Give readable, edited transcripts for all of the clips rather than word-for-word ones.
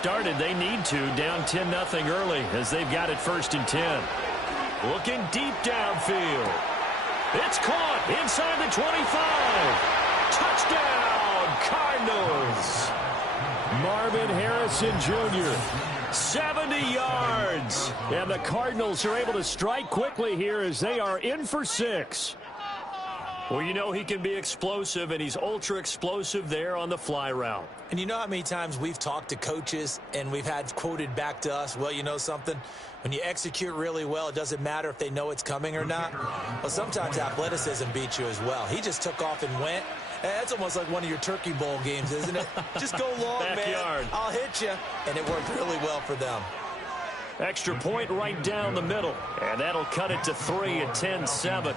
started. They need to. Down 10-0 early as they've got it 1st and 10. Looking deep downfield. It's caught inside the 25. Touchdown, Cardinals. Marvin Harrison Jr., 70 yards. And the Cardinals are able to strike quickly here as they are in for 6. Well, you know he can be explosive, and he's ultra-explosive there on the fly route. And you know how many times we've talked to coaches and we've had quoted back to us, well, you know something? When you execute really well, it doesn't matter if they know it's coming or not. Well, sometimes athleticism beats you as well. He just took off and went. That's almost like one of your Turkey Bowl games, isn't it? Just go long, Backyard. man. I'll hit you. And it worked really well for them. Extra point right down the middle. And that'll cut it to 3 at 10-7.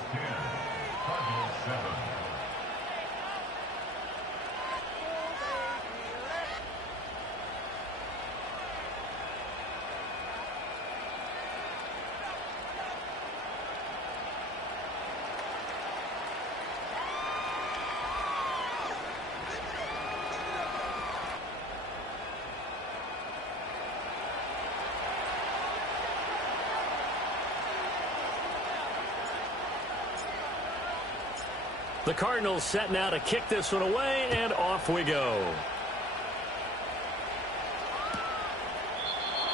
The Cardinals set now to kick this one away, and off we go.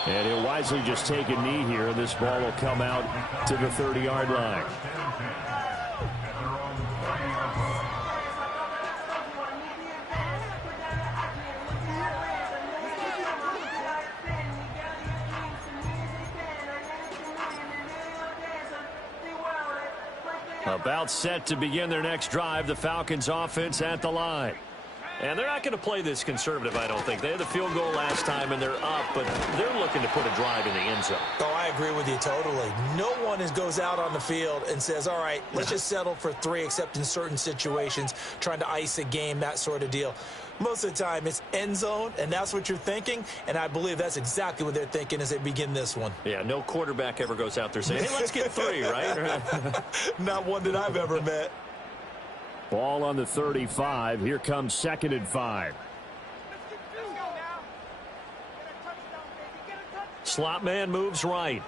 And he'll wisely just take a knee here, and this ball will come out to the 30-yard line. About set to begin their next drive, the Falcons offense at the line. And they're not going to play this conservative, I don't think. They had the field goal last time, and they're up, but they're looking to put a drive in the end zone. Oh, I agree with you totally. No one goes out on the field and says, all right, let's just settle for 3, except in certain situations, trying to ice a game, that sort of deal. Most of the time, it's end zone, and that's what you're thinking, and I believe that's exactly what they're thinking as they begin this one. Yeah, no quarterback ever goes out there saying, hey, let's get 3, right? Not one that I've ever met. Ball on the 35. Here comes 2nd and 5. Slot man moves right.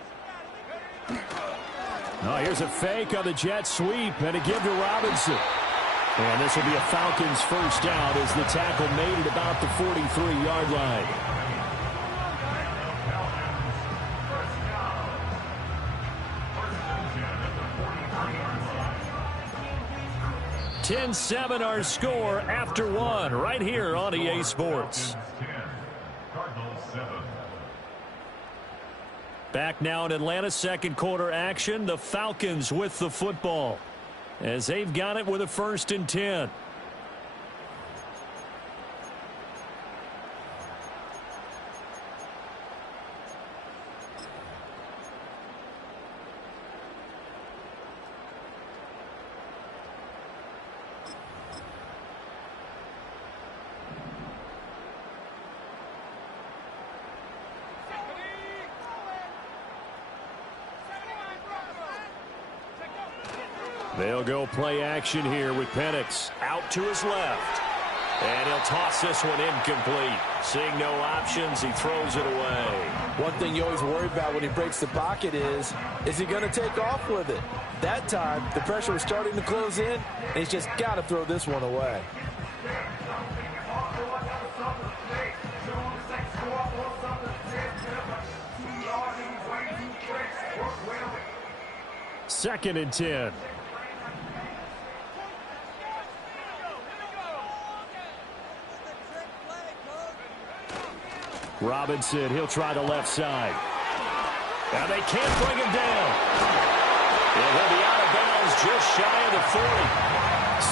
Oh, here's a fake on the jet sweep, and a give to Robinson. And this will be a Falcons first down as the tackle made at about the 43-yard line. (10-7) our score after 1 right here on EA Sports. Back now in Atlanta, 2nd quarter action. The Falcons with the football as they've got it with a 1st and 10. They'll go play action here with Penix out to his left. And he'll toss this one incomplete. Seeing no options, he throws it away. One thing you always worry about when he breaks the pocket is he going to take off with it? That time, the pressure was starting to close in, and he's just got to throw this one away. Second and 10. Robinson, he'll try the left side. And they can't bring him down. And he'll be out of bounds just shy of the 40.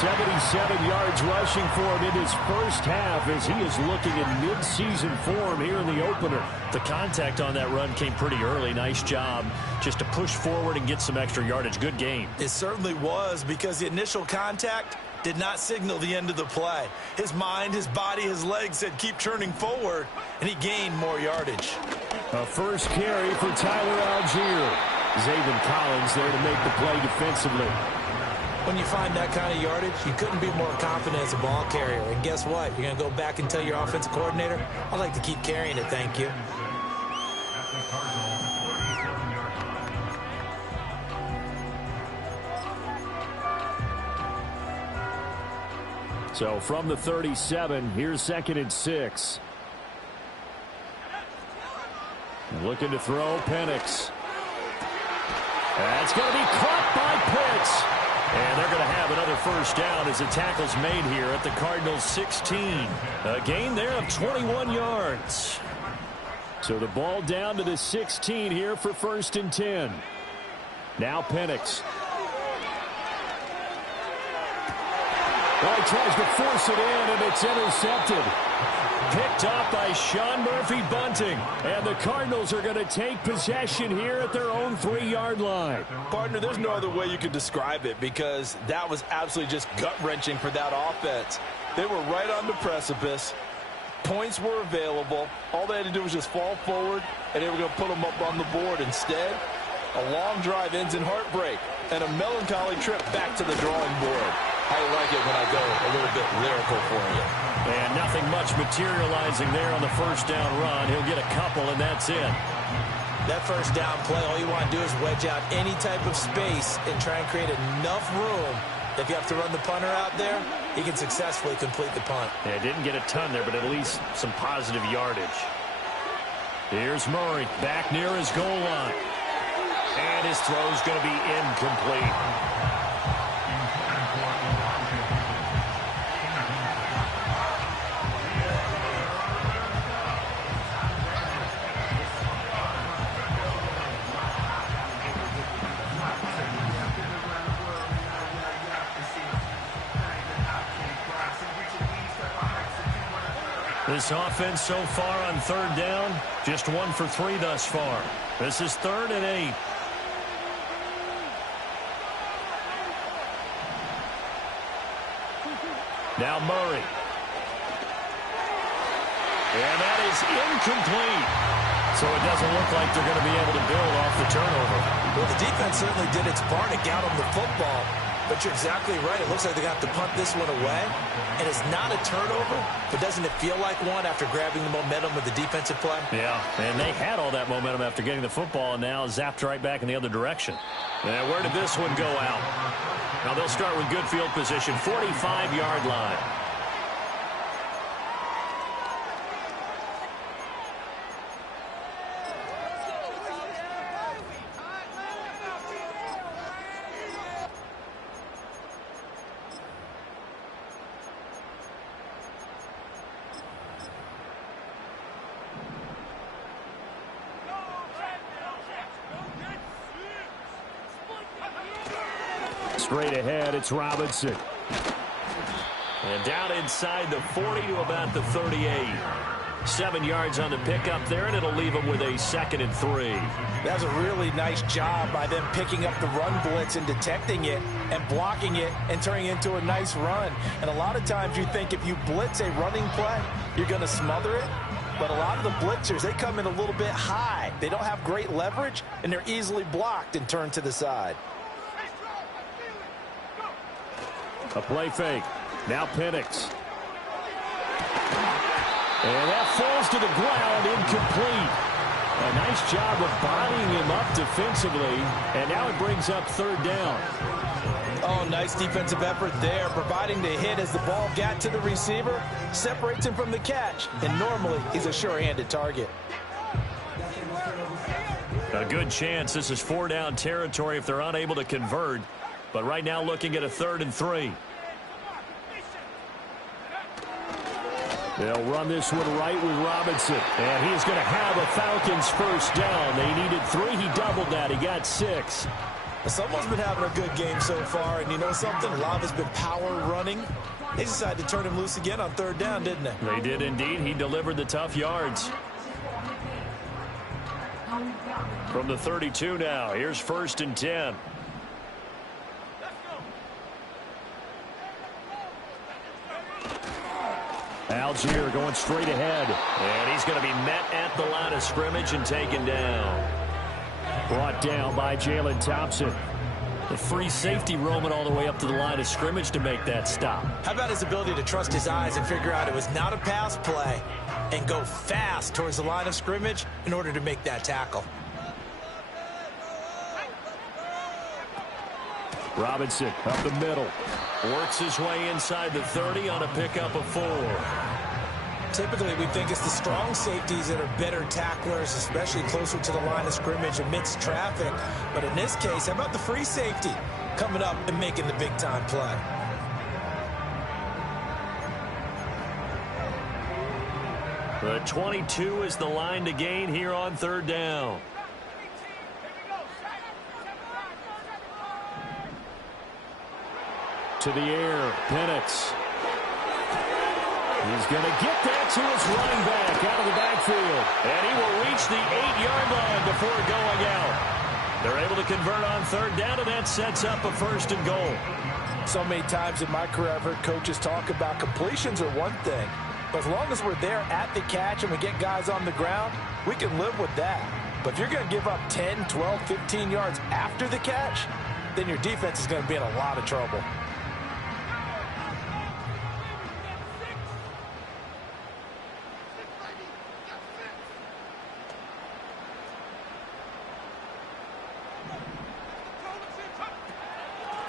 77 yards rushing for him in his first half as he is looking in mid-season form here in the opener. The contact on that run came pretty early. Nice job just to push forward and get some extra yardage. Good game. It certainly was, because the initial contact did not signal the end of the play. His mind, his body, his legs said keep turning forward, and he gained more yardage. A first carry for Tyler Algier. Zaven Collins there to make the play defensively. When you find that kind of yardage, you couldn't be more confident as a ball carrier. And guess what? You're going to go back and tell your offensive coordinator, I'd like to keep carrying it, thank you. So from the 37, here's 2nd and 6. Looking to throw, Penix. That's going to be caught by Pitts. And they're going to have another first down as the tackle's made here at the Cardinals' 16. A gain there of 21 yards. So the ball down to the 16 here for 1st and 10. Now Penix. Well, he tries to force it in, and it's intercepted. Picked off by Sean Murphy-Bunting. And the Cardinals are going to take possession here at their own 3-yard line. Partner, there's no other way you could describe it because that was absolutely just gut-wrenching for that offense. They were right on the precipice. Points were available. All they had to do was just fall forward, and they were going to put them up on the board. Instead, a long drive ends in heartbreak and a melancholy trip back to the drawing board. I like it when I go a little bit lyrical for you. And nothing much materializing there on the first down run. He'll get a couple, and that's it. That first down play, all you want to do is wedge out any type of space and try and create enough room. If you have to run the punter out there, he can successfully complete the punt. Yeah, didn't get a ton there, but at least some positive yardage. Here's Murray back near his goal line. And his throw's going to be incomplete. This offense so far on 3rd down, just 1 for 3 thus far. This is 3rd and 8. Now Murray. And that is incomplete. So it doesn't look like they're going to be able to build off the turnover. Well, the defense certainly did its part to got them the football. But you're exactly right. It looks like they got to punt this one away. And it's not a turnover, but doesn't it feel like one after grabbing the momentum with the defensive play? Yeah, and they had all that momentum after getting the football and now zapped right back in the other direction. And where did this one go out? Now they'll start with good field position, 45-yard line. Straight ahead, it's Robinson. And down inside the 40 to about the 38. 7 yards on the pickup there, and it'll leave them with a 2nd and 3. That's a really nice job by them picking up the run blitz and detecting it and blocking it and turning it into a nice run. And a lot of times you think if you blitz a running play, you're going to smother it. But a lot of the blitzers, they come in a little bit high. They don't have great leverage, and they're easily blocked and turned to the side. A play fake. Now Penix. And that falls to the ground, incomplete. A nice job of bodying him up defensively, and now it brings up 3rd down. Oh, nice defensive effort there, providing the hit as the ball got to the receiver, separates him from the catch, and normally he's a sure-handed target. A good chance this is 4-down territory if they're unable to convert. But right now looking at a 3rd and 3. They'll run this one right with Robinson. And he's going to have a Falcons first down. They needed 3. He doubled that. He got 6. Someone's been having a good game so far. And you know something? Lava's been power running. They decided to turn him loose again on 3rd down, didn't they? They did indeed. He delivered the tough yards. From the 32 now. Here's 1st and 10. Algier going straight ahead. And he's going to be met at the line of scrimmage and taken down. Brought down by Jalen Thompson. The free safety roaming all the way up to the line of scrimmage to make that stop. How about his ability to trust his eyes and figure out it was not a pass play and go fast towards the line of scrimmage in order to make that tackle? Robinson up the middle. Works his way inside the 30 on a pickup of 4. Typically, we think it's the strong safeties that are better tacklers, especially closer to the line of scrimmage amidst traffic. But in this case, how about the free safety coming up and making the big-time play? The 22 is the line to gain here on 3rd down. To the air, Penix. He's going to get that to his running back out of the backfield. And he will reach the 8-yard line before going out. They're able to convert on 3rd down, and that sets up a 1st and goal. So many times in my career I've heard coaches talk about completions are one thing. But as long as we're there at the catch and we get guys on the ground, we can live with that. But if you're going to give up 10, 12, 15 yards after the catch, then your defense is going to be in a lot of trouble.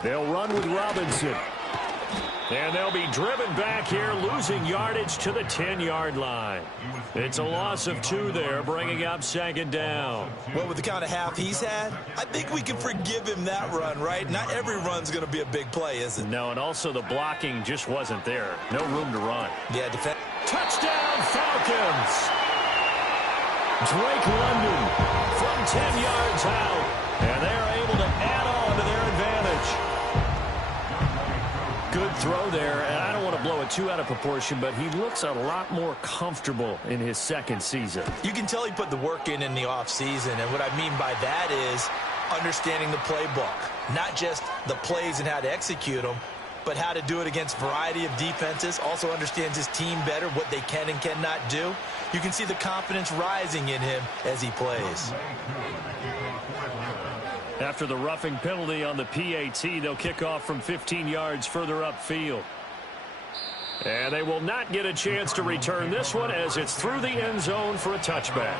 They'll run with Robinson. And they'll be driven back here, losing yardage to the 10-yard line. It's a loss of 2 there, bringing up 2nd down. Well, with the kind of half he's had, I think we can forgive him that run, right? Not every run's going to be a big play, is it? No, and also the blocking just wasn't there. No room to run. Yeah, Touchdown, Falcons! Drake London from 10 yards out. And they're able to add on to their advantage. Good throw there, and I don't want to blow it too out of proportion, but he looks a lot more comfortable in his 2nd season. You can tell he put the work in the offseason, and what I mean by that is understanding the playbook. Not just the plays and how to execute them, but how to do it against a variety of defenses. Also understands his team better, what they can and cannot do. You can see the confidence rising in him as he plays. After the roughing penalty on the PAT, they'll kick off from 15 yards further upfield. And they will not get a chance to return this one as it's through the end zone for a touchback.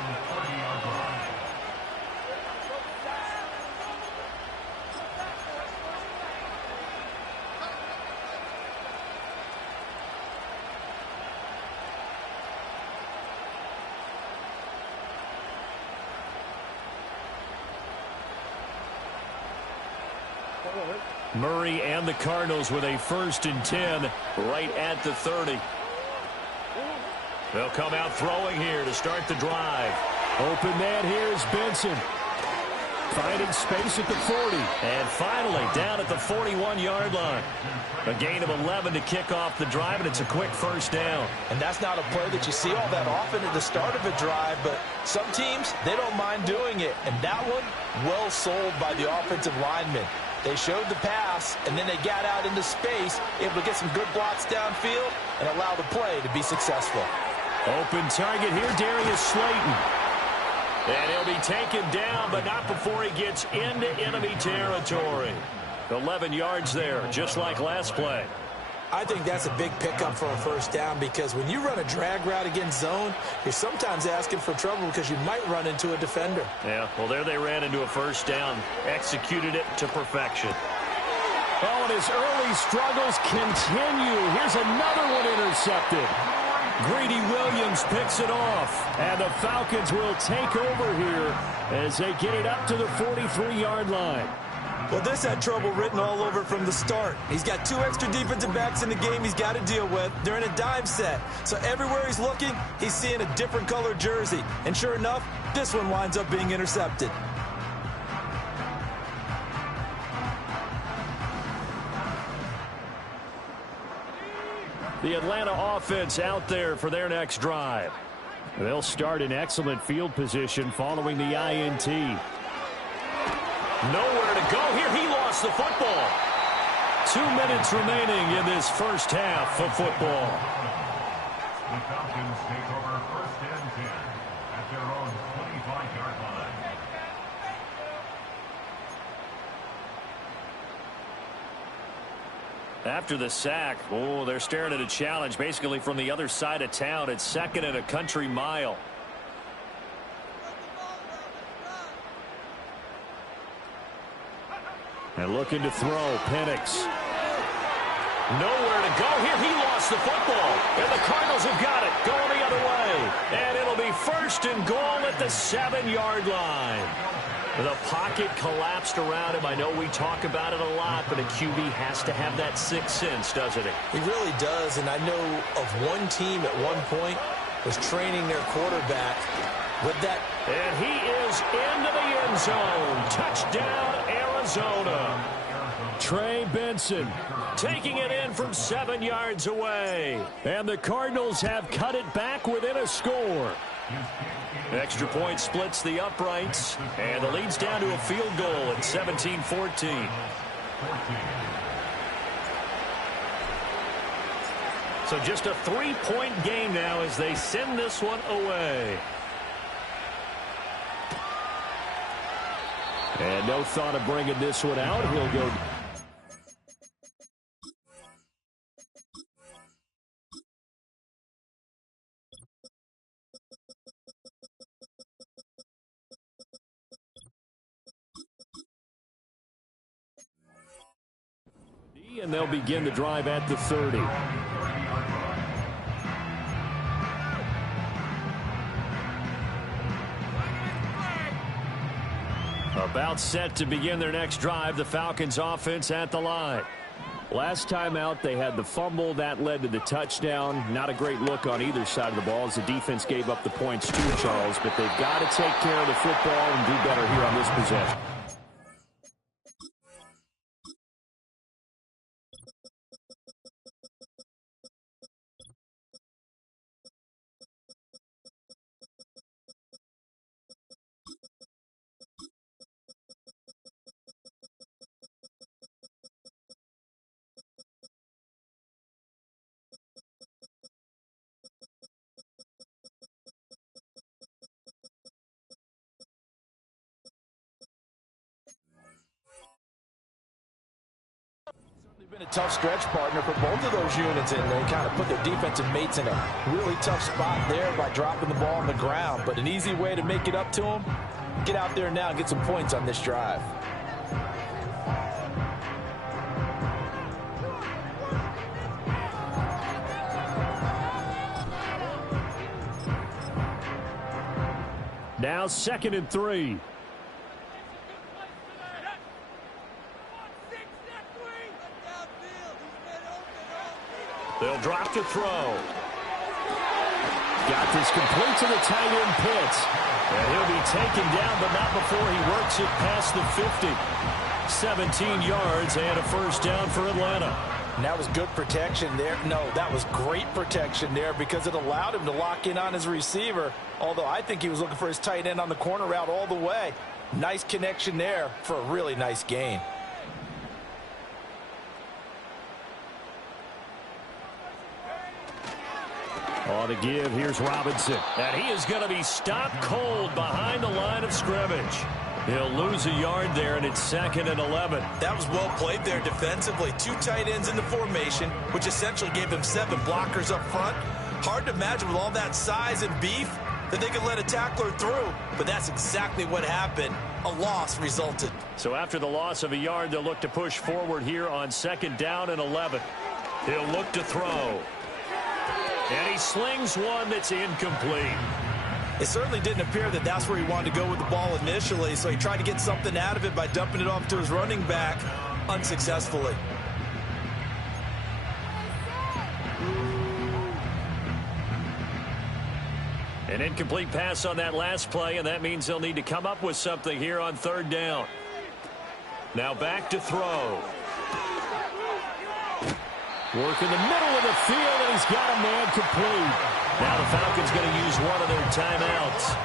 Murray and the Cardinals with a 1st and 10 right at the 30. They'll come out throwing here to start the drive. Open man here is Benson. Finding space at the 40. And finally down at the 41-yard line. A gain of 11 to kick off the drive, and it's a quick 1st down. And that's not a play that you see all that often at the start of a drive, but some teams, they don't mind doing it. And that one, well sold by the offensive lineman. They showed the pass, and then they got out into space, able to get some good blocks downfield and allow the play to be successful. Open target here, Darius Slayton. And he'll be taken down, but not before he gets into enemy territory. 11 yards there, just like last play. I think that's a big pickup for a 1st down, because when you run a drag route against zone, you're sometimes asking for trouble because you might run into a defender. Yeah, well, there they ran into a 1st down, executed it to perfection. Oh, and his early struggles continue. Here's another one intercepted. Greedy Williams picks it off, and the Falcons will take over here as they get it up to the 43-yard line. Well, this had trouble written all over from the start. He's got 2 extra defensive backs in the game he's got to deal with. They're in a dime set. So everywhere he's looking, he's seeing a different color jersey. And sure enough, this one winds up being intercepted. The Atlanta offense out there for their next drive. They'll start in excellent field position following the INT. Nowhere to go here. He lost the football. 2 minutes remaining in this 1st half of football. The Falcons take over 1st and 10 at their own 25-yard line. After the sack, they're staring at a challenge basically from the other side of town. It's second and a country mile. And looking to throw, Penix. Nowhere to go here. He lost the football. And the Cardinals have got it. Going the other way. And it'll be first and goal at the 7-yard line. The pocket collapsed around him. I know we talk about it a lot, but a QB has to have that sixth sense, doesn't he? He really does, and I know of one team at one point was training their quarterback with that. And he is into the end zone. Touchdown, Arizona. Trey Benson taking it in from 7 yards away. And the Cardinals have cut it back within a score. Extra point splits the uprights, and the lead's down to a field goal at 17-14. So just a 3-point game now as they send this one away. And no thought of bringing this one out. He'll go. And they'll begin the drive at the 30. About set to begin their next drive, the Falcons offense at the line. Last time out, they had the fumble. That led to the touchdown. Not a great look on either side of the ball as the defense gave up the points to Charles, but they've got to take care of the football and do better here on this possession. Been a tough stretch partner for both of those units, and they kind of put their defensive mates in a really tough spot there by dropping the ball on the ground. But an easy way to make it up to them, get out there now and get some points on this drive. Now 2nd and 3. They'll drop to throw. Got this complete to the tight end Pitts. And he'll be taken down, but not before he works it past the 50. 17 yards and a first down for Atlanta. And that was good protection there. No, that was great protection there because it allowed him to lock in on his receiver. Although I think he was looking for his tight end on the corner route all the way. Nice connection there for a really nice gain. On the give, here's Robinson. And he is going to be stopped cold behind the line of scrimmage. He'll lose a yard there, and it's 2nd and 11. That was well played there defensively. 2 tight ends in the formation, which essentially gave them 7 blockers up front. Hard to imagine with all that size and beef that they could let a tackler through. But that's exactly what happened. A loss resulted. So after the loss of a yard, they'll look to push forward here on 2nd down and 11. He'll look to throw. And he slings one that's incomplete. It certainly didn't appear that that's where he wanted to go with the ball initially, so he tried to get something out of it by dumping it off to his running back unsuccessfully. An incomplete pass on that last play, and that means they'll need to come up with something here on 3rd down. Now back to throw. Work in the middle of the field, and he's got a man complete. Now the Falcons going to use one of their timeouts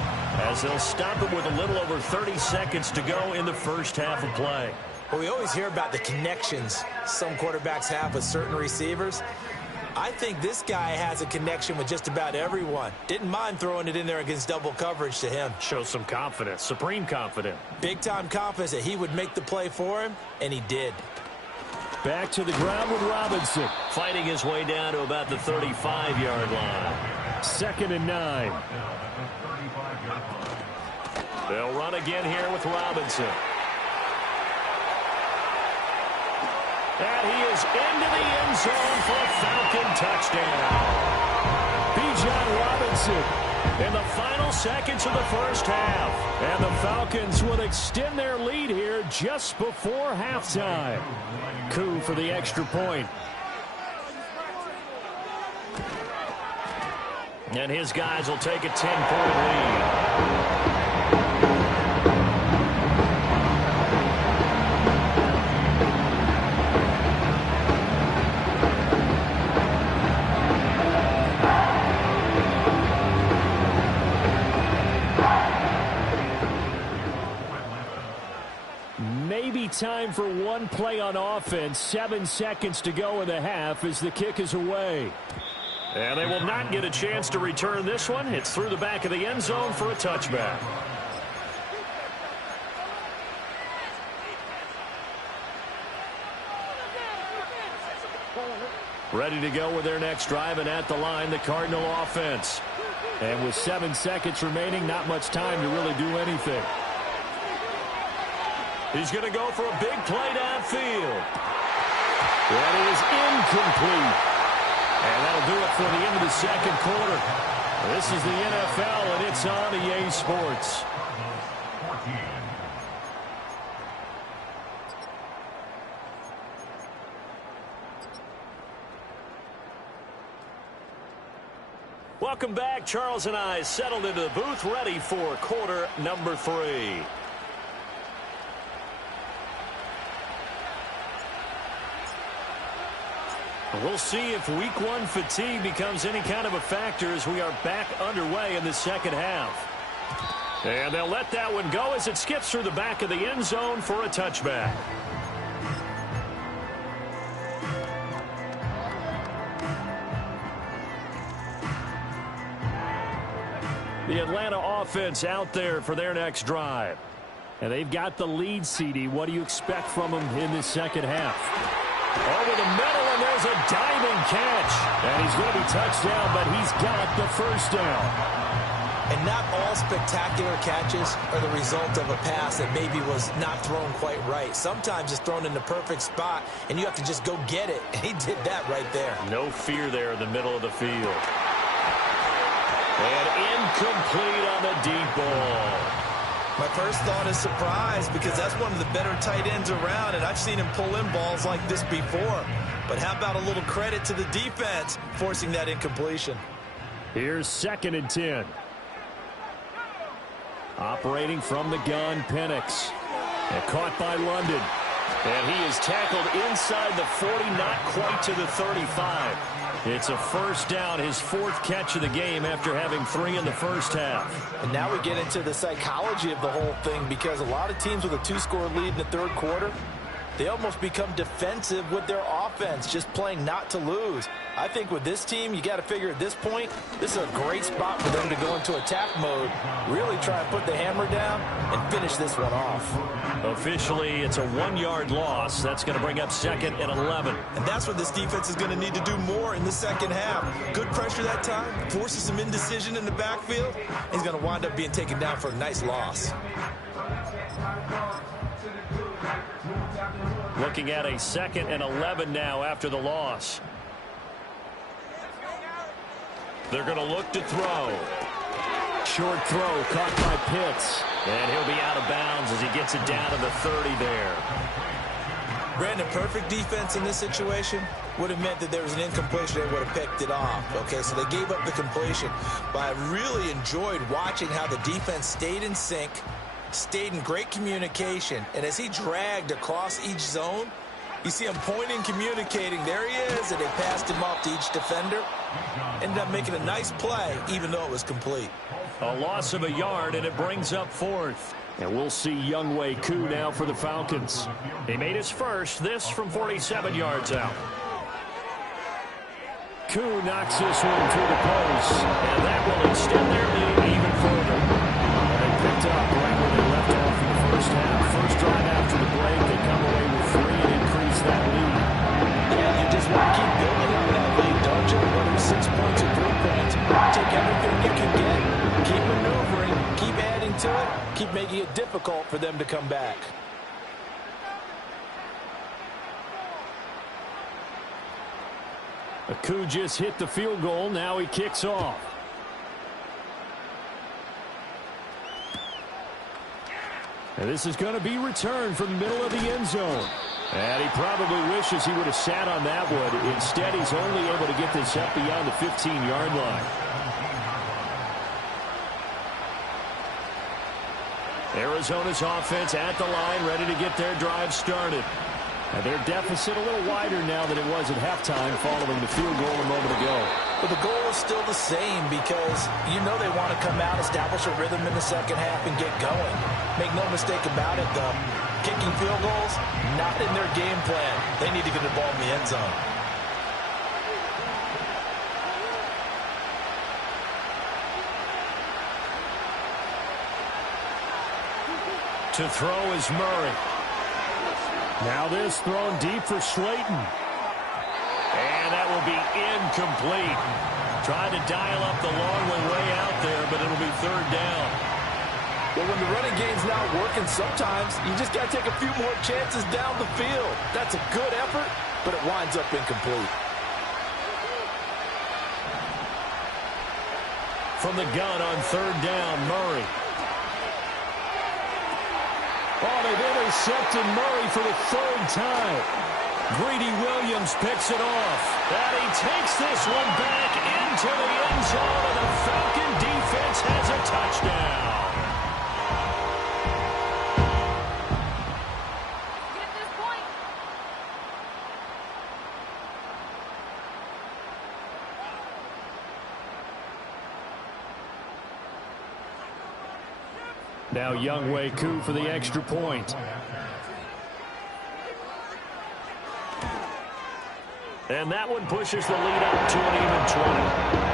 as they'll stop it with a little over 30 seconds to go in the first half of play. Well, we always hear about the connections some quarterbacks have with certain receivers. I think this guy has a connection with just about everyone. Didn't mind throwing it in there against double coverage to him. Shows some confidence, supreme confidence. Big-time confidence that he would make the play for him, and he did. Back to the ground with Robinson. Fighting his way down to about the 35-yard line. 2nd and 9. They'll run again here with Robinson. And he is into the end zone for a Falcon touchdown. Bijan Robinson in the final seconds of the first half. And the Falcons will extend their lead here just before halftime. Koo for the extra point. And his guys will take a 10-point lead. Time for one play on offense. 7 seconds to go in the half as the kick is away. And they will not get a chance to return this one. It's through the back of the end zone for a touchback. Ready to go with their next drive, and at the line, the Cardinal offense. And with 7 seconds remaining, not much time to really do anything. He's going to go for a big play downfield. That is incomplete. And that'll do it for the end of the second quarter. This is the NFL, and it's on EA Sports. Welcome back. Charles and I settled into the booth, ready for quarter number 3. We'll see if week 1 fatigue becomes any kind of a factor as we are back underway in the second half. And they'll let that one go as it skips through the back of the end zone for a touchback. The Atlanta offense out there for their next drive. And they've got the lead, CD. What do you expect from them in this second half? Over the middle, and there's a diving catch. And he's going to be touchdown, but he's got the first down. And not all spectacular catches are the result of a pass that maybe was not thrown quite right. Sometimes it's thrown in the perfect spot, and you have to just go get it. And he did that right there. No fear there in the middle of the field. And incomplete on the deep ball. My first thought is surprise, because that's one of the better tight ends around, and I've seen him pull in balls like this before. But how about a little credit to the defense forcing that incompletion? Here's 2nd and 10. Operating from the gun, Penix. And caught by London. And he is tackled inside the 40, not quite to the 35. It's a first down, his 4th catch of the game after having 3 in the first half. And now we get into the psychology of the whole thing, because a lot of teams with a 2-score lead in the third quarter, they almost become defensive with their offense, just playing not to lose. I think with this team, you got to figure at this point, this is a great spot for them to go into attack mode, really try and put the hammer down and finish this one off. Officially, it's a 1-yard loss. That's going to bring up 2nd and 11. And that's what this defense is going to need to do more in the second half. Good pressure that time, forces some indecision in the backfield. He's going to wind up being taken down for a nice loss. Looking at a 2nd and 11 now after the loss. They're going to look to throw. Short throw caught by Pitts. And he'll be out of bounds as he gets it down to the 30 there. Brandon, perfect defense in this situation would have meant that there was an incompletion. They would have picked it off. Okay, so they gave up the completion. But I really enjoyed watching how the defense stayed in sync, stayed in great communication. And as he dragged across each zone, you see him pointing, communicating. There he is, and they passed him off to each defender. Ended up making a nice play, even though it was complete. A loss of a yard, and it brings up 4th. And we'll see Younghoe Koo now for the Falcons. He made his first, this from 47 yards out. Koo knocks this one through the post, and that will extend their lead even further. They picked up right where they left off in the first half. First drive after the break, they come away with 3 and increase that lead. to it, keep making it difficult for them to come back. Aku just hit the field goal. Now he kicks off. And this is going to be returned from the middle of the end zone. And he probably wishes he would have sat on that one. Instead, he's only able to get this up beyond the 15-yard line. Arizona's offense at the line, ready to get their drive started. And their deficit a little wider now than it was at halftime following the field goal a moment ago. But the goal is still the same because you know they want to come out, establish a rhythm in the second half, and get going. Make no mistake about it, though. Kicking field goals, not in their game plan. They need to get the ball in the end zone. To throw is Murray. Now this thrown deep for Slayton. And that will be incomplete. Trying to dial up the long way out there, but it'll be third down. Well, when the running game's not working, sometimes you just got to take a few more chances down the field. That's a good effort, but it winds up incomplete. From the gun on third down, Murray. Oh, they've intercepted Murray for the third time. Greedy Williams picks it off. And he takes this one back into the end zone, and the Falcon defense has a touchdown. Now Younghoe Koo for the extra point. And that one pushes the lead up to an even 20.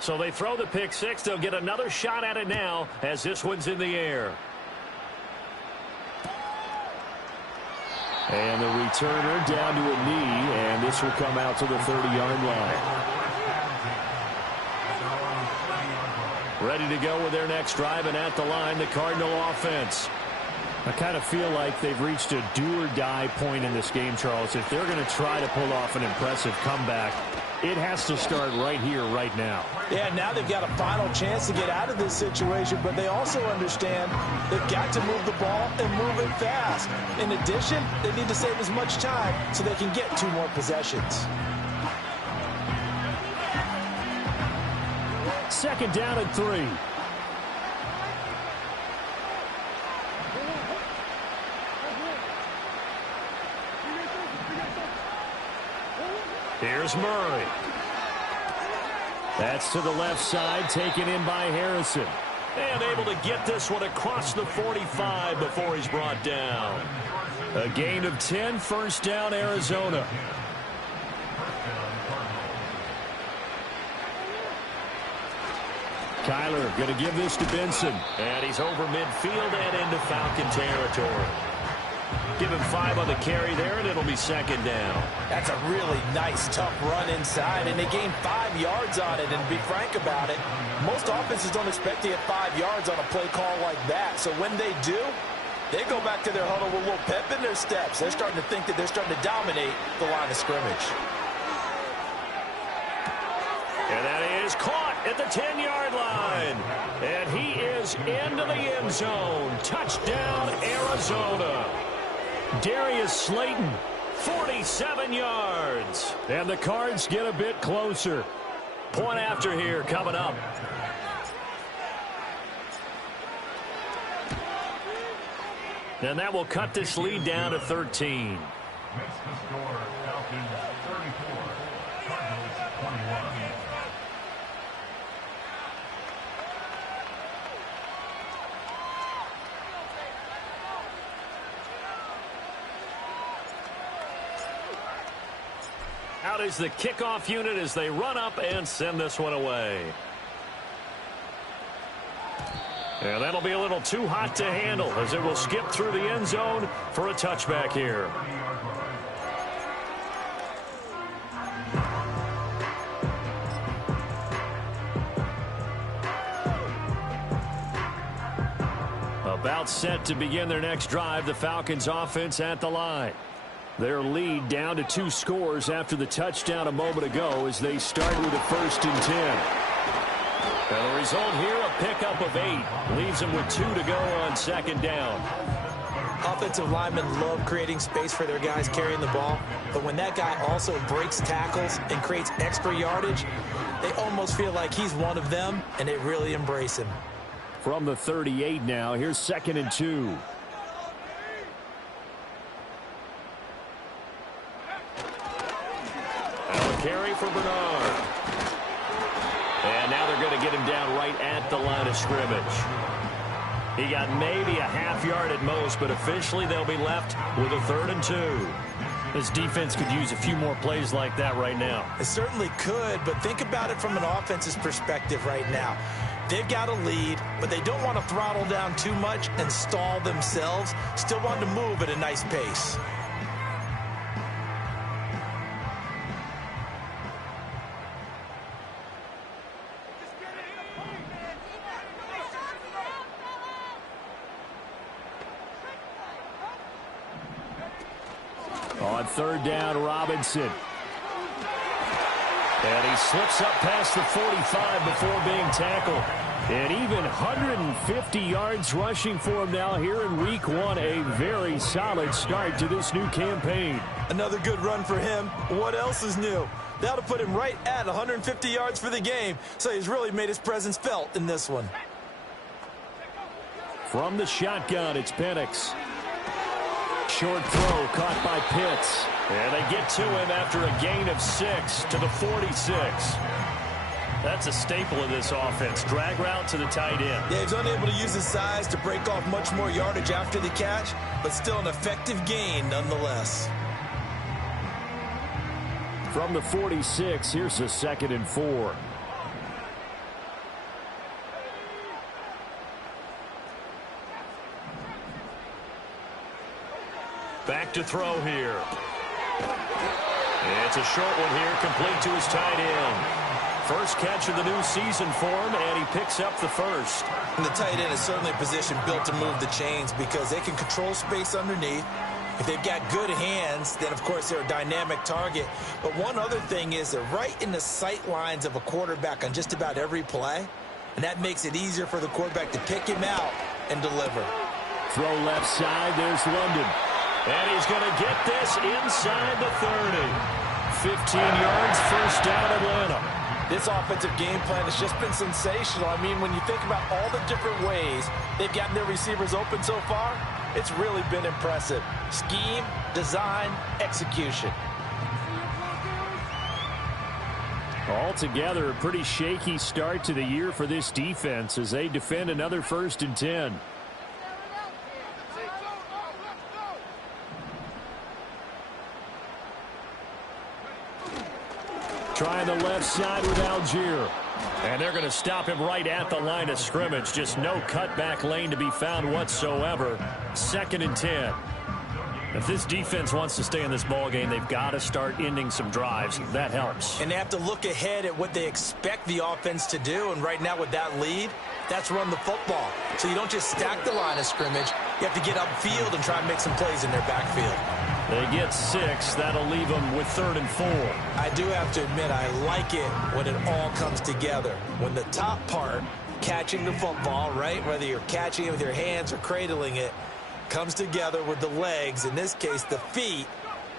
So they throw the pick six. They'll get another shot at it now as this one's in the air. And the returner down to a knee, and this will come out to the 30-yard line. Ready to go with their next drive, and at the line, the Cardinal offense. I kind of feel like they've reached a do-or-die point in this game, Charles. If they're going to try to pull off an impressive comeback, it has to start right here, right now. Yeah, now they've got a final chance to get out of this situation, but they also understand they've got to move the ball and move it fast. In addition, they need to save as much time so they can get 2 more possessions. Second down and 3. Here's Murray. That's to the left side, taken in by Harrison. And able to get this one across the 45 before he's brought down. A gain of 10, first down, Arizona. Kyler going to give this to Benson. And he's over midfield and into Falcon territory. Give him 5 on the carry there, and it'll be second down. That's a really nice, tough run inside, and they gained 5 yards on it. And to be frank about it, most offenses don't expect to get 5 yards on a play call like that. So when they do, they go back to their huddle with a little pep in their steps. They're starting to think that they're starting to dominate the line of scrimmage. And that is caught at the 10-yard line. And he is into the end zone. Touchdown, Arizona. Darius Slayton, 47 yards. And the Cards get a bit closer. Point after here coming up. And that will cut this lead down to 13. Makes the score Falcons 34, Cardinals 21. Out is the kickoff unit as they run up and send this one away. And that'll be a little too hot to handle as it will skip through the end zone for a touchback here. About set to begin their next drive, the Falcons offense at the line. Their lead down to 2 scores after the touchdown a moment ago as they start with a 1st and 10. And the result here, a pickup of 8. Leaves them with 2 to go on 2nd down. Offensive linemen love creating space for their guys carrying the ball, but when that guy also breaks tackles and creates extra yardage, they almost feel like he's one of them, and they really embrace him. From the 38 now, here's 2nd and 2. Now a carry for Bernard. And now they're going to get him down right at the line of scrimmage. He got maybe a half yard at most, but officially they'll be left with a 3rd and 2. This defense could use a few more plays like that right now. It certainly could, but think about it from an offense's perspective right now. They've got a lead, but they don't want to throttle down too much and stall themselves. Still want to move at a nice pace. On 3rd down, Robinson. And he slips up past the 45 before being tackled. And even 150 yards rushing for him now here in Week 1. A very solid start to this new campaign. Another good run for him. What else is new? That'll put him right at 150 yards for the game. So he's really made his presence felt in this one. From the shotgun, it's Penix. Short throw caught by Pitts. And they get to him after a gain of 6 to the 46. That's a staple of this offense. Drag route to the tight end. Yeah, he's unable to use his size to break off much more yardage after the catch, but still an effective gain nonetheless. From the 46, here's a 2nd and 4. Back to throw here. It's a short one here, complete to his tight end. First catch of the new season for him, and he picks up the 1st. And the tight end is certainly a position built to move the chains because they can control space underneath. If they've got good hands, then, of course, they're a dynamic target. But one other thing is they're right in the sight lines of a quarterback on just about every play, and that makes it easier for the quarterback to pick him out and deliver. Throw left side, there's London. And he's going to get this inside the 30. 15 yards, 1st down, Atlanta. This offensive game plan has just been sensational. I mean, when you think about all the different ways they've gotten their receivers open so far, it's really been impressive. Scheme, design, execution. Altogether, a pretty shaky start to the year for this defense as they defend another 1st and 10. Trying the left side with Algier. And they're going to stop him right at the line of scrimmage. Just no cutback lane to be found whatsoever. 2nd and 10. If this defense wants to stay in this ball game, they've got to start ending some drives. That helps. And they have to look ahead at what they expect the offense to do. And right now with that lead, that's run the football. So you don't just stack the line of scrimmage. You have to get upfield and try and make some plays in their backfield. They get 6. That'll leave them with 3rd and 4. I do have to admit, I like it when it all comes together. When the top part, catching the football, right, whether you're catching it with your hands or cradling it, comes together with the legs, in this case the feet,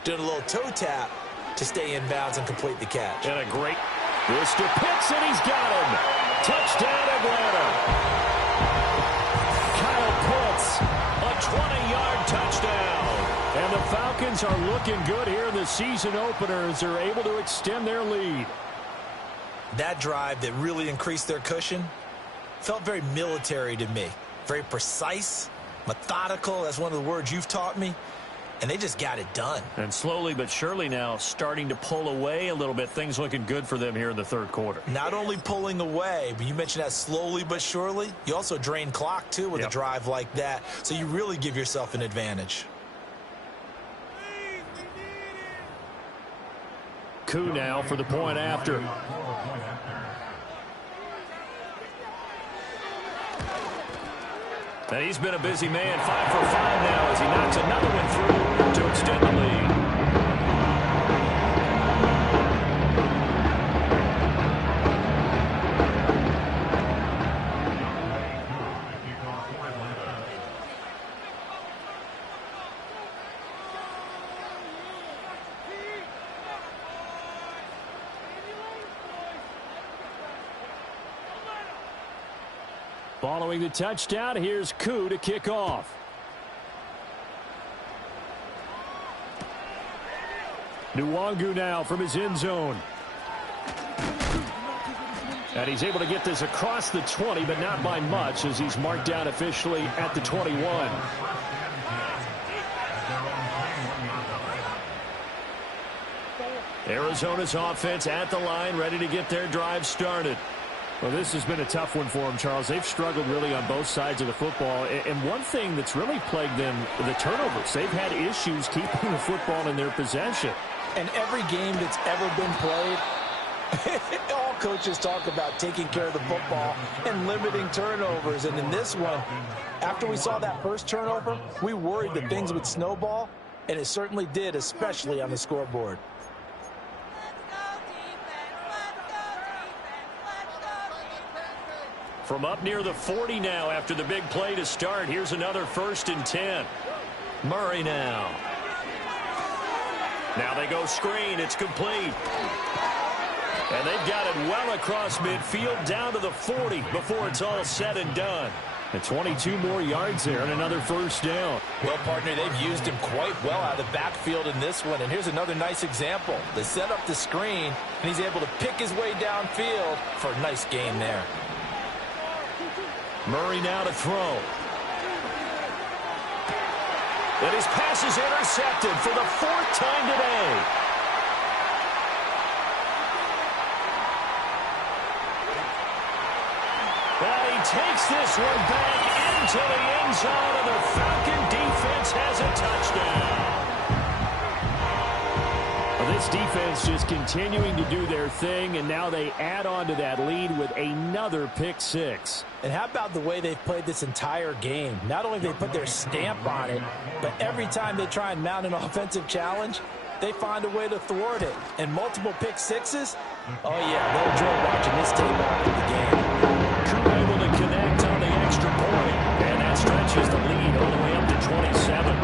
doing a little toe tap to stay in bounds and complete the catch. And a great... Mr. Pitts, and he's got him. Touchdown, Atlanta. Kyle Pitts, a 20-yard touchdown. And the Falcons are looking good here in the season opener as they're able to extend their lead. That drive that really increased their cushion felt very military to me. Very precise, methodical, that's one of the words you've taught me. and they just got it done. And slowly but surely now starting to pull away a little bit. Things looking good for them here in the third quarter. Not only pulling away, but you mentioned that slowly but surely. You also drain clock, too, with a drive like that. So you really give yourself an advantage. Koo now for the point after. And he's been a busy man, 5 for 5 now as he knocks another one through to extend the lead. Following the touchdown, here's Koo to kick off. Nwangu now from his end zone. And he's able to get this across the 20, but not by much as he's marked down officially at the 21. Arizona's offense at the line, ready to get their drive started. Well, this has been a tough one for them, Charles. They've struggled really on both sides of the football. And one thing that's really plagued them, the turnovers. They've had issues keeping the football in their possession. And every game that's ever been played, all coaches talk about taking care of the football and limiting turnovers. And in this one, after we saw that first turnover, we worried that things would snowball, and it certainly did, especially on the scoreboard. From up near the 40 now after the big play to start. Here's another 1st and 10. Murray now. Now they go screen. It's complete. And they've got it well across midfield down to the 40 before it's all said and done. And 22 more yards there and another 1st down. Well, partner, they've used him quite well out of the backfield in this one. And here's another nice example. They set up the screen, and he's able to pick his way downfield for a nice gain there. Murray now to throw. And his pass is intercepted for the 4th time today. And he takes this one back into the end zone, and the Falcon defense has a touchdown. This defense just continuing to do their thing, and now they add on to that lead with another pick 6. And how about the way they've played this entire game? Not only do they put their stamp on it, but every time they try and mount an offensive challenge, they find a way to thwart it. And multiple pick 6s? Oh, yeah, they'll enjoy watching this tape after the game. Koo able to connect on the extra point, and that stretches the lead all the way up to 27.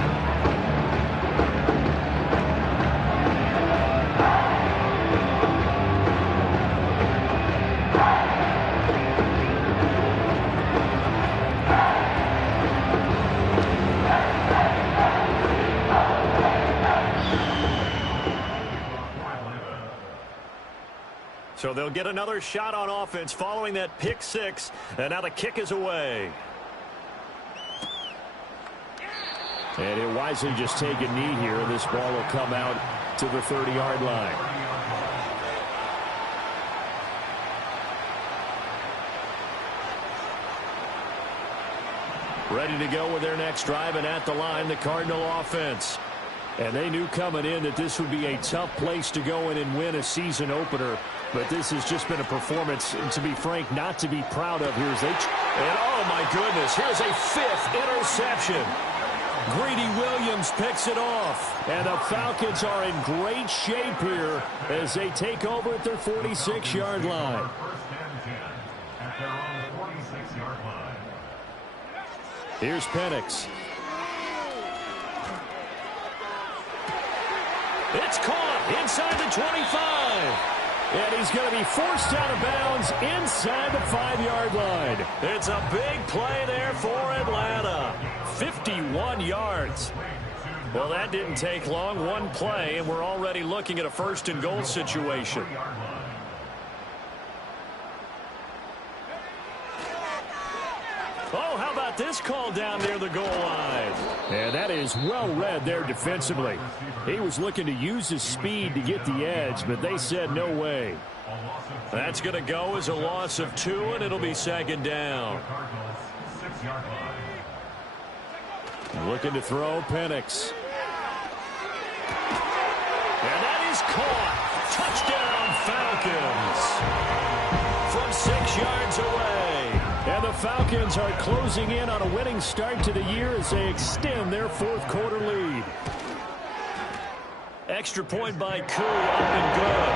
So they'll get another shot on offense following that pick 6, and now the kick is away. And he'll wisely just take a knee here, and this ball will come out to the 30-yard line. Ready to go with their next drive, and at the line, the Cardinal offense. And they knew coming in that this would be a tough place to go in and win a season opener. But this has just been a performance, to be frank, not to be proud of. Here's and oh my goodness, here's a 5th interception. Greedy Williams picks it off. And the Falcons are in great shape here as they take over at their 46-yard line. At their own 46-yard line. Here's Penix. It's caught inside the 25. And he's going to be forced out of bounds inside the 5-yard line. It's a big play there for Atlanta. 51 yards. Well, that didn't take long. One play, and we're already looking at a 1st and goal situation. Oh, how about this call down near the goal line? And that is well read there defensively. He was looking to use his speed to get the edge, but they said no way. That's going to go as a loss of 2, and it'll be second down. Looking to throw, Penix. And that is caught. Touchdown, Falcons. From 6 yards away. And the Falcons are closing in on a winning start to the year as they extend their fourth-quarter lead. Extra point by Koo, up and good.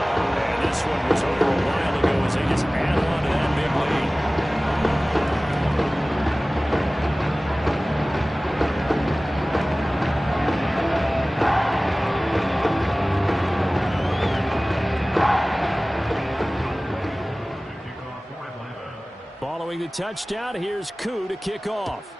And this one was over a while ago as they just add on to that big lead. Following the touchdown, here's Koo to kick off.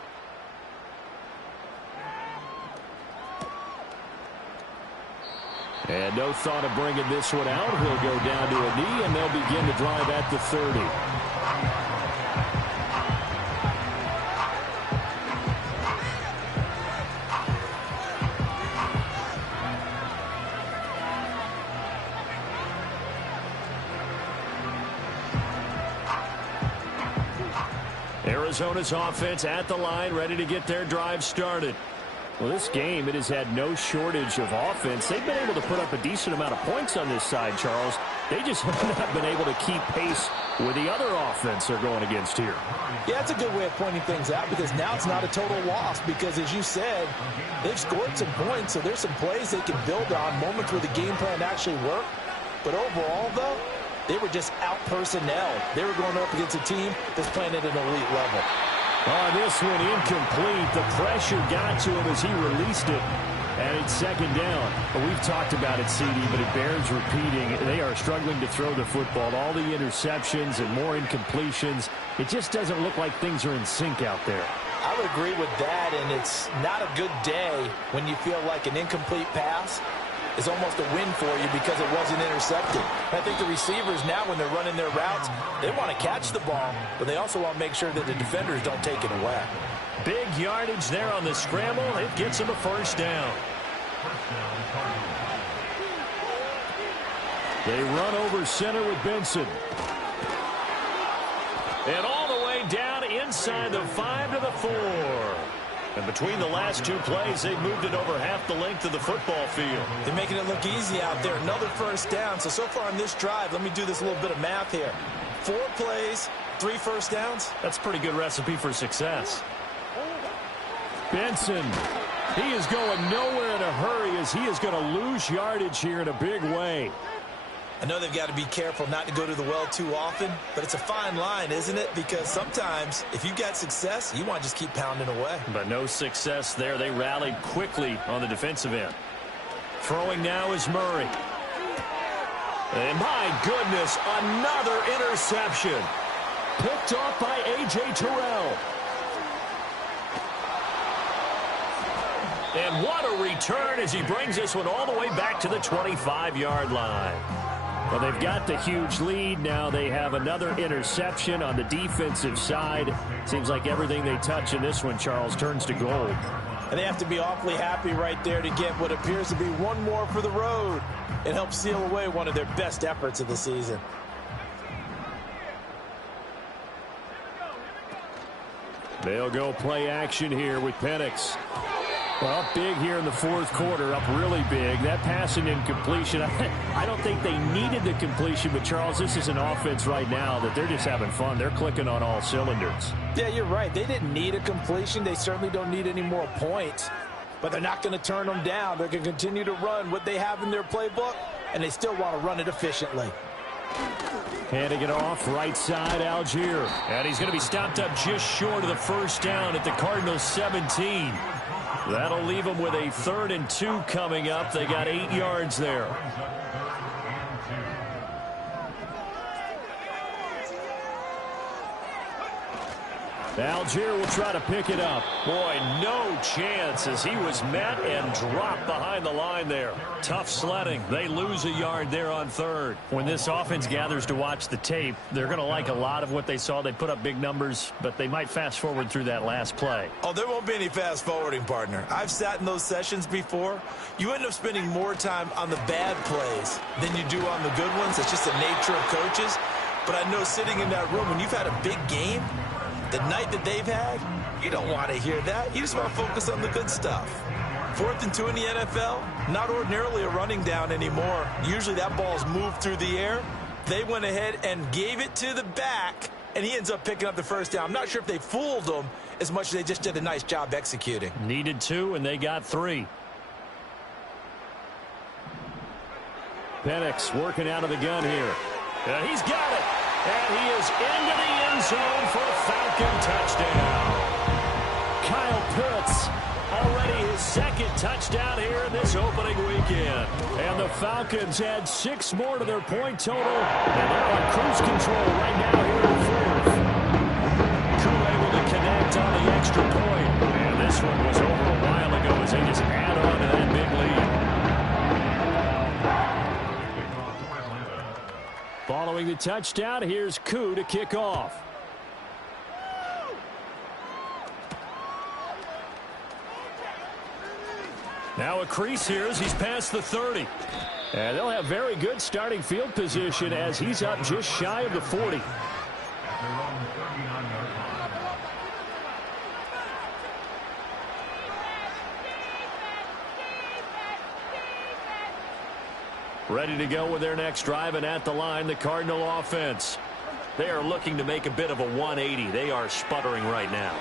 And no thought of bringing this one out. He'll go down to a knee, and they'll begin to drive at the 30. Arizona's offense at the line, ready to get their drive started. Well, this game, it has had no shortage of offense. They've been able to put up a decent amount of points on this side, Charles. They just have not been able to keep pace with the other offense they're going against here. Yeah, it's a good way of pointing things out because now it's not a total loss because, as you said, they've scored some points, so there's some plays they can build on, moments where the game plan actually worked. But overall, though, they were just out-personnel. They were going up against a team that's playing at an elite level. On this one, incomplete. The pressure got to him as he released it, and it's second down. Well, we've talked about it, CD, but it bears repeating. They are struggling to throw the football. All the interceptions and more incompletions. It just doesn't look like things are in sync out there. I would agree with that, and it's not a good day when you feel like an incomplete pass is almost a win for you because it wasn't intercepted. I think the receivers now, when they're running their routes, they want to catch the ball, but they also want to make sure that the defenders don't take it away. Big yardage there on the scramble. It gets them a first down. They run over center with Benson. And all the way down inside the 5 to the 4. And between the last 2 plays, they've moved it over half the length of the football field. They're making it look easy out there. Another first down. So far on this drive, let me do this little bit of math here. 4 plays, 3 first downs. That's a pretty good recipe for success. Benson, he is going nowhere in a hurry as he is going to lose yardage here in a big way. I know they've got to be careful not to go to the well too often, but it's a fine line, isn't it? Because sometimes if you've got success, you want to just keep pounding away. But no success there. They rallied quickly on the defensive end. Throwing now is Murray. And my goodness, another interception. Picked off by A.J. Terrell. And what a return as he brings this one all the way back to the 25-yard line. Well, they've got the huge lead. Now they have another interception on the defensive side. Seems like everything they touch in this one, Charles, turns to gold. And they have to be awfully happy right there to get what appears to be one more for the road and help seal away one of their best efforts of the season. They'll go play action here with Penix. Well, big here in the fourth quarter, up really big. That passing incompletion, I don't think they needed the completion, but, Charles, this is an offense right now that they're just having fun. They're clicking on all cylinders. Yeah, you're right. They didn't need a completion. They certainly don't need any more points, but they're not going to turn them down. They're going to continue to run what they have in their playbook, and they still want to run it efficiently. Handing it off, right side, Algier. And he's going to be stopped up just short of the first down at the Cardinals' 17. That'll leave them with a 3rd and 2 coming up. They got 8 yards there. Algier will try to pick it up. Boy, no chance as he was met and dropped behind the line there. Tough sledding. They lose a yard there on third. When this offense gathers to watch the tape, they're going to like a lot of what they saw. They put up big numbers, but they might fast forward through that last play. Oh, there won't be any fast forwarding, partner. I've sat in those sessions before. You end up spending more time on the bad plays than you do on the good ones. It's just the nature of coaches. But I know sitting in that room, when you've had a big game, the night that they've had, you don't want to hear that. You just want to focus on the good stuff. 4th and 2 in the NFL, not ordinarily a running down anymore. Usually that ball's moved through the air. They went ahead and gave it to the back, and he ends up picking up the first down. I'm not sure if they fooled him as much as they just did a nice job executing. Needed 2, and they got 3. Penix working out of the gun here. He's got it. And he is into the end zone for a Falcon touchdown. Kyle Pitts, already his second touchdown here in this opening weekend. And the Falcons add 6 more to their point total. And they're on cruise control right now here in the fourth. Koo able to connect on the extra point. And this one was over a while ago as they just add on to that big lead. Following the touchdown, here's Koo to kick off. Now a crease here as he's past the 30. And they'll have very good starting field position as he's up just shy of the 40. Ready to go with their next drive, and at the line, the Cardinal offense. They are looking to make a bit of a 180. They are sputtering right now.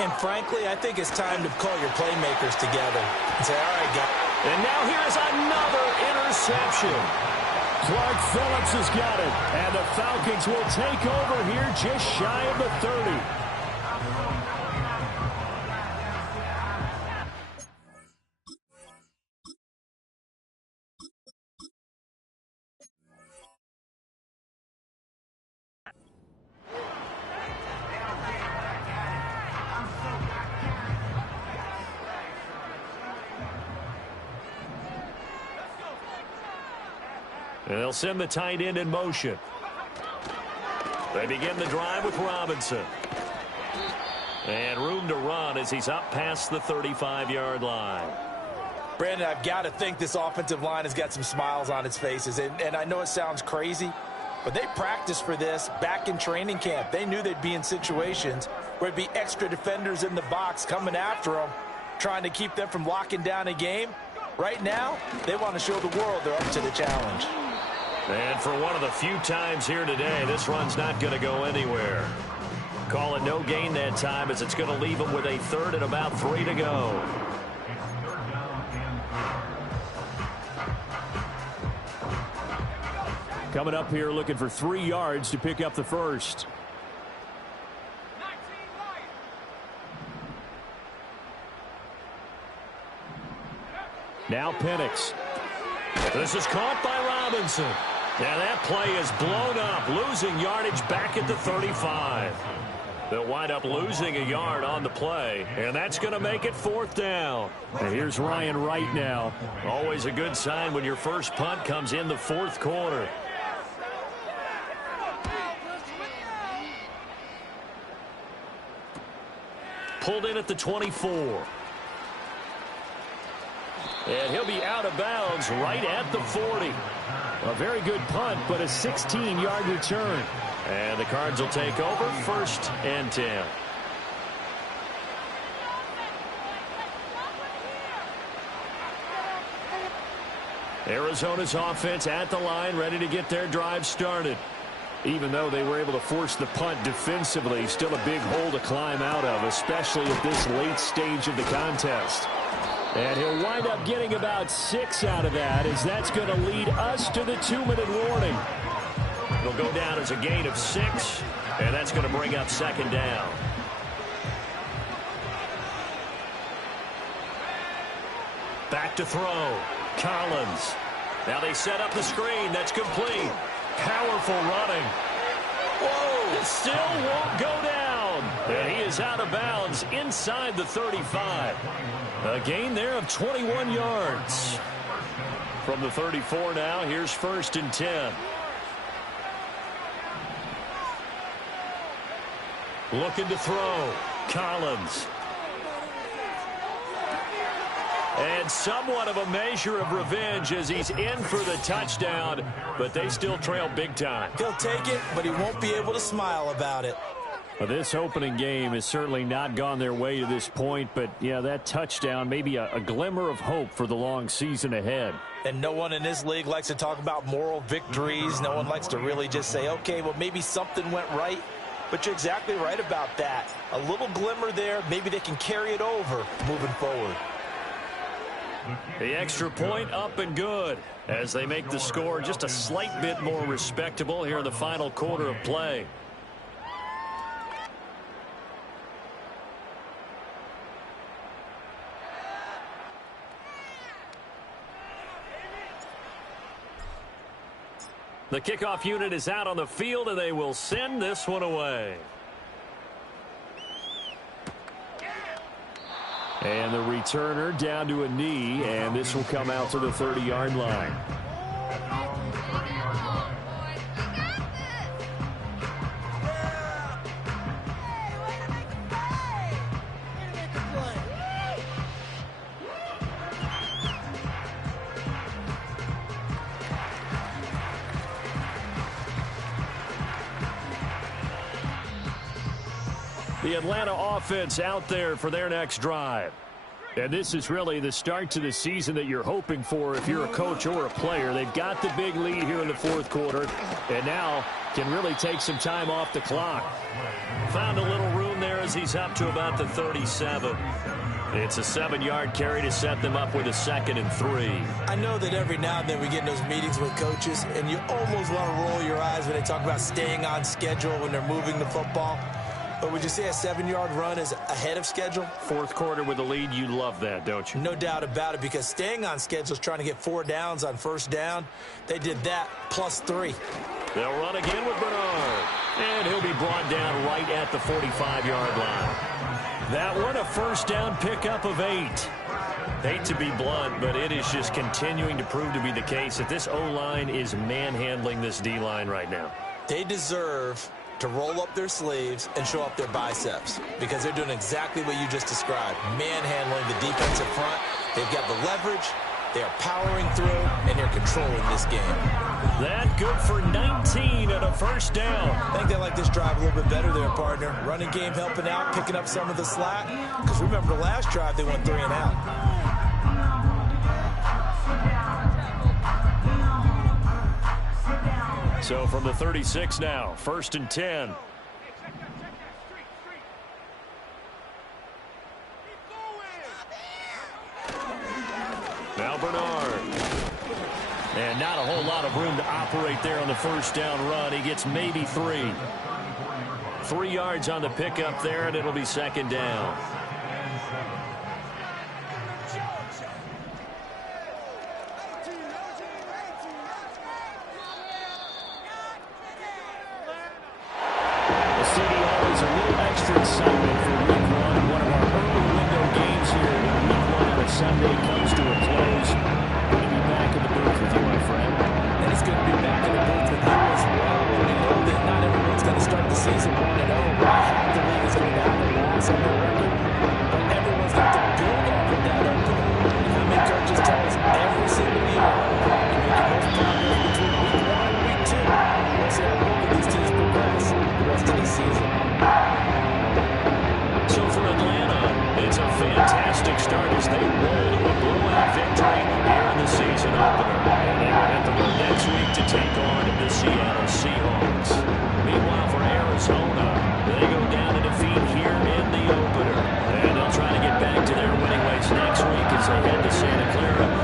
And frankly, I think it's time to call your playmakers together and say, all right, guys. And now here's another interception. Clark Phillips has got it, and the Falcons will take over here just shy of the 30. And they'll send the tight end in motion. They begin the drive with Robinson. And room to run as he's up past the 35-yard line. Brandon, I've got to think this offensive line has got some smiles on its faces. And I know it sounds crazy, but they practiced for this back in training camp. They knew they'd be in situations where it'd be extra defenders in the box coming after them, trying to keep them from locking down a game. Right now, they want to show the world they're up to the challenge. And for one of the few times here today, this run's not going to go anywhere. Call it no gain that time as it's going to leave them with a 3rd and about 3 to go. Coming up here looking for 3 yards to pick up the first. Now Penix. This is caught by Robinson. And that play is blown up, losing yardage back at the 35. They'll wind up losing a yard on the play, and that's going to make it 4th down. And here's Ryan Wright now. Always a good sign when your first punt comes in the 4th quarter. Pulled in at the 24. And he'll be out of bounds right at the 40. A very good punt, but a 16-yard return. And the Cards will take over 1st and 10. Arizona's offense at the line, ready to get their drive started. Even though they were able to force the punt defensively, still a big hole to climb out of, especially at this late stage of the contest. And he'll wind up getting about 6 out of that, as that's going to lead us to the 2-minute warning. It'll go down as a gain of 6, and that's going to bring up 2nd down. Back to throw. Collins. Now they set up the screen. That's complete. Powerful running. Whoa! It still won't go down. And he is out of bounds inside the 35. A gain there of 21 yards. From the 34 now, here's 1st and 10. Looking to throw. Collins. And somewhat of a measure of revenge as he's in for the touchdown, but they still trail big time. He'll take it, but he won't be able to smile about it. Well, this opening game has certainly not gone their way to this point, but, yeah, that touchdown, maybe a glimmer of hope for the long season ahead. And no one in this league likes to talk about moral victories. No one likes to really just say, okay, well, maybe something went right. But you're exactly right about that. A little glimmer there. Maybe they can carry it over moving forward. The extra point up and good as they make the score just a slight bit more respectable here in the final quarter of play. The kickoff unit is out on the field, and they will send this one away. And the returner down to a knee, and this will come out to the 30-yard line. The Atlanta offense out there for their next drive. And this is really the start to the season that you're hoping for if you're a coach or a player. They've got the big lead here in the fourth quarter and now can really take some time off the clock. Found a little room there as he's up to about the 37. It's a 7-yard carry to set them up with a 2nd and 3. I know that every now and then we get in those meetings with coaches, and you almost want to roll your eyes when they talk about staying on schedule when they're moving the football. But would you say a 7-yard run is ahead of schedule? Fourth quarter with the lead, you love that, don't you? No doubt about it, because staying on schedule is trying to get 4 downs on first down. They did that plus 3. They'll run again with Bernard. And he'll be brought down right at the 45-yard line. That one, a first down pickup of 8. Hate to be blunt, but it is just continuing to prove to be the case that this O-line is manhandling this D-line right now. They deserve to roll up their sleeves and show up their biceps, because they're doing exactly what you just described, manhandling the defensive front. They've got the leverage, they are powering through, and they're controlling this game. That good for 19 and a first down. I think they like this drive a little bit better there, partner. Running game helping out, picking up some of the slack, because remember the last drive they went 3 and out. So from the 36 now, 1st and 10. Now Bernard. And not a whole lot of room to operate there on the first down run. He gets maybe 3. 3 yards on the pickup there, and it'll be 2nd down. Excitement for week 1. One of our early window games here in week 1 on a Sunday comes to a close. Good to be back in the booth with you, my friend. And it's good to be back in the booth with you as well. We know that not everyone's going to start the season 1-0. Half the league is going to have their loss on their record. But everyone's got to build off of that opener. And how many coaches tell us every single year you make your most progress between week 1 and week 2. We'll see how both of these teams progress the rest of the season. So for Atlanta, it's a fantastic start as they roll to a blowout victory here in the season opener. And they will hit the road next week to take on the Seattle Seahawks. Meanwhile, for Arizona, they go down to defeat here in the opener. And they'll try to get back to their winning ways next week as they head to Santa Clara